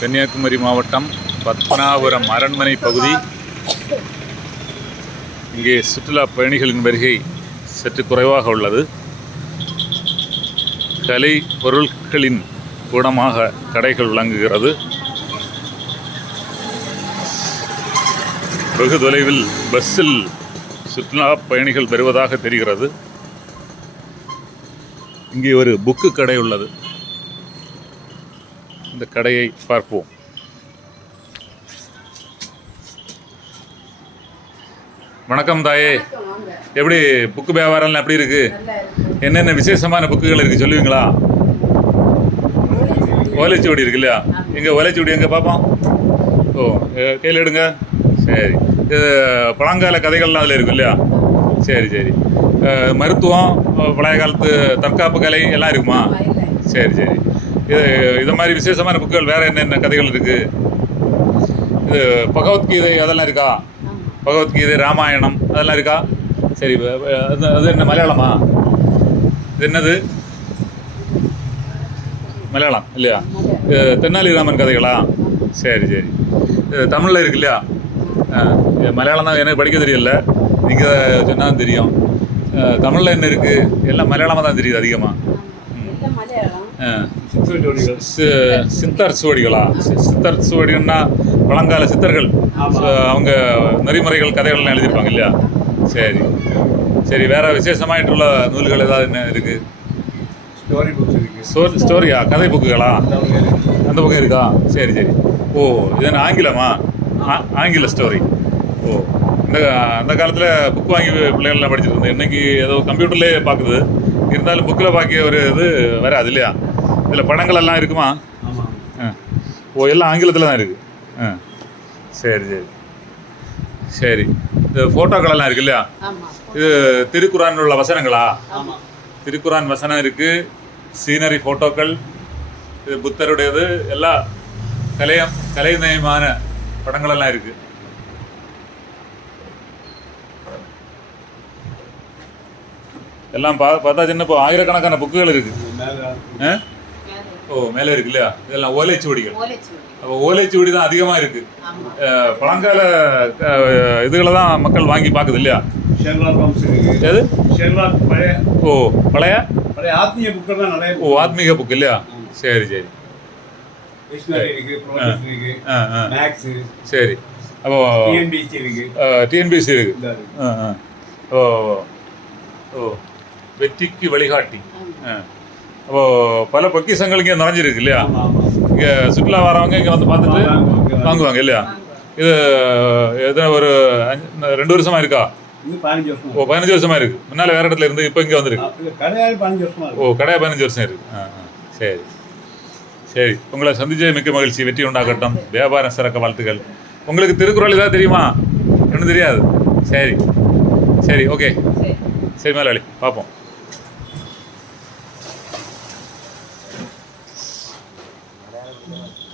கன்னியாகுமரி மாவட்டம் பத்மநாபுரம் அரண்மனை பகுதி. இங்கே சுற்றுலா பயணிகளின் வருகை சற்று குறைவாக உள்ளது. கலை பொருட்களின் கூடமாக கடைகள் விளங்குகிறது. வெகு தொலைவில் பஸ்ஸில் சுற்றுலா பயணிகள் வருவதாக தெரிகிறது. இங்கே ஒரு புக்கு கடை உள்ளது. இந்த கடையை பார்ப்போம். வணக்கம் தாயே. எப்படி புக்கு வியாபாரம்லாம் எப்படி இருக்கு? என்னென்ன விசேஷமான புக்குகள் இருக்கு சொல்லுவீங்களா? ஓலைச்சுவடி இருக்கு இல்லையா? எங்கே ஓலைச்சுவடி எங்கே பார்ப்போம்? ஓ கையில் எடுங்க. சரி. இது பழங்கால கதைகள்லாம் அதில் இருக்கும் இல்லையா? சரி சரி. மருத்துவம் பழைய காலத்து தற்காப்பு கலை எல்லாம் இருக்குமா? சரி சரி. இது இது மாதிரி விசேஷமான புக்குகள் வேற என்னென்ன கதைகள் இருக்கு? இது பகவத்கீதை அதெல்லாம் இருக்கா? பகவத்கீதை ராமாயணம் அதெல்லாம் இருக்கா? சரி அது அது என்ன மலையாளமா? இது என்னது? மலையாளம் இல்லையா? தென்னாலிராமன் கதைகளா? சரி சரி. இது தமிழில் இருக்கு இல்லையா? மலையாளம் தான் எனக்கு படிக்க தெரியல. நீங்கள் சொன்னால் தெரியும். தமிழில் என்ன இருக்குது எல்லாம் மலையாளமாக தான் தெரியுது அதிகமாக சித்தர் சுவடிகளா சித்தர் சுவடின்னா பழங்கால சித்தர்கள் அவங்க நெறிமுறைகள் கதைகள்லாம் எழுதியிருப்பாங்க இல்லையா சரி சரி வேற விசேஷமாயிட்டுள்ள நூல்கள் ஏதாவது என்ன இருக்கு ஸ்டோரி புக்ஸ் இருக்கு ஸ்டோரியா கதை புக்குகளா அந்த புக்கு இருக்கா சரி சரி ஓ இது ஆங்கிலமா ஆங்கில ஸ்டோரி ஓ இந்த அந்த காலத்தில் புக் வாங்கி பிள்ளைகள்லாம் படிச்சுட்டு இருந்தேன் இன்னைக்கு ஏதோ கம்ப்யூட்டர்லேயே பார்க்குது இருந்தாலும் புக்கில் பார்க்க ஒரு இது வராது இல்லையா? இதில் படங்கள் எல்லாம் இருக்குமா? ஆமாம் ஆ. ஓ எல்லாம் ஆங்கிலத்தில் தான் இருக்குது ஆ. சரி சரி. சரி. இந்த ஃபோட்டோக்கள் எல்லாம் இருக்கு இல்லையா? இது திருக்குறான் உள்ள வசனங்களா? திருக்குறான் வசனம் இருக்கு. சீனரி ஃபோட்டோக்கள் இது புத்தருடையது எல்லா கலையம் கலைநயமான படங்கள் எல்லாம் எல்லாம் பா பார்த்தா சின்ன இப்போ ஆயிரக்கணக்கான புக்குகள் இருக்கு. மேலே ஆ? ஓ மேலே இருக்கு இல்லையா? இதெல்லாம் ஓலைச்சுவடிகள். ஓலைச்சுவடி அப்போ ஓலைச்சுவடி தான் அதிகமாக இருக்கு. பழங்கால இதுகளை தான் மக்கள் வாங்கி பார்க்குது இல்லையா? ஷெர்லாக் ஹோம்ஸ் இருக்கு. எது? ஷெர்லாக் பழைய ஓ பழைய? பழைய ஆத்மீய புக்கள் தான் நிறைய ஓ ஆத்மீக புக் இல்லையா? சரி சரி. சரி. அப்போ டிஎன்பிசி இருக்கு. டிஎன்பிசி இருக்கு. இந்த இருக்கு. ஆ ஆ. ஓ ஓ. வெற்றிக்கு வழிகாட்டி. ஆ. அப்போ பல பொக்கிஷங்கள் இங்கே நிறைஞ்சிருக்கு இல்லையா? இங்கே சுற்றுலா வரவங்க இங்கே வந்து பார்த்துட்டு வாங்குவாங்க. இல்லையா? இது எத்தனை ஒரு அஞ்சு ரெண்டு வருஷமா இருக்கா? இது பதினஞ்சு வருஷம் ஓ பதினஞ்சு வருஷமா இருக்கு. முன்னால வேற இடத்துல இருந்து இப்போ இங்கே வந்திருக்கு. ஓ கடையா பதினஞ்சு வருஷம் இருக்கு. ஆ ஆ சரி. சரி உங்களை சந்திச்ச மிக்க மகிழ்ச்சி. வெற்றி உண்டாகட்டும். வியாபாரம் சிறக்க வாழ்த்துக்கள். உங்களுக்கு திருக்குறள் ஏதாவது தெரியுமா? ஒன்றும் தெரியாது. சரி. சரி ஓகே சரி. சரி மேலாளி பார்ப்போம். Amen.